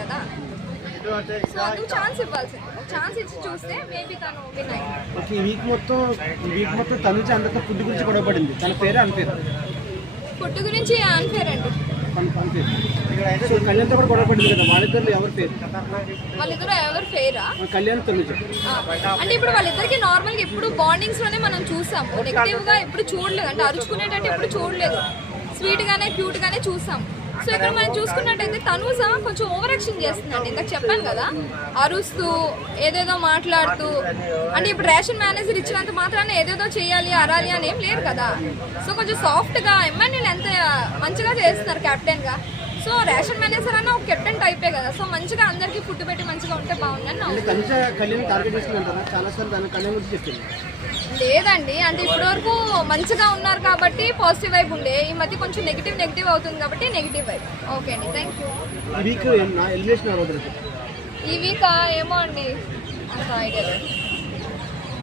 కదా. సో అందుకు ఛాన్స్ ఇవ్వాల్సింది. ఛాన్స్ ఇచ్చి చూస్తే మేబీ తను విన్ అయ్యింది ఓకే ఈ వీక్ మొత్తం ఈ వీక్ మొత్తం తనుజ అందరితో ఫుడ్ గురించి గొడవ పడింది. తన పేరే ఫుడ్ గురించి అన్ఫేర్ అండి కూడా గొడవ పడింది కదా వాళ్ళిద్దరు ఎవరి పేరు? వాళ్ళిద్దరు ఎవరు కళ్యాణ్ తనుజ అంటే ఇప్పుడు వాళ్ళిద్దరికి నార్మల్గా ఎప్పుడు బాండింగ్స్లోనే మనం చూసాము నెగిటివ్గా ఎప్పుడు చూడలేదు. అంటే అరుచుకునేటట్టు ఎప్పుడు చూడలేదు. స్వీట్ గానే క్యూట్ గానే చూసాం సో ఇక్కడ మనం చూసుకున్నట్టయితే తనూజ కొంచెం ఓవర్ యాక్షన్ చేస్తుందండి. ఇందాక చెప్పాను కదా అరుస్తూ ఏదేదో మాట్లాడుతూ అంటే ఇప్పుడు రేషన్ మేనేజర్ ఇచ్చినంత మాత్రాన ఏదేదో చేయాలి అరాలి అని ఏం లేదు కదా. సో కొంచెం సాఫ్ట్గా ఎమ్మెల్యేలు ఎంత మంచిగా చేస్తున్నారు కెప్టెన్గా? సో రేషన్ మేనేజర్ అన్న ఒక కెప్టెన్ టైపే కదా. సో మంచిగా అందరికీ ఫుడ్ పెట్టి మంచిగా ఉంటే బాగుందని నా లేదండి అంటే ఇప్పటి వరకు మంచిగా ఉన్నారు కాబట్టి పాజిటివ్ వైబ్ ఉండే. ఈ మధ్య కొంచెం నెగిటివ్ నెగిటివ్ అవుతుంది కాబట్టి నెగిటివ్ వైబ్ ఓకే అండి థ్యాంక్ యూ ఈ వీక్ ఏమో అండి అంత ఐడియా లేదు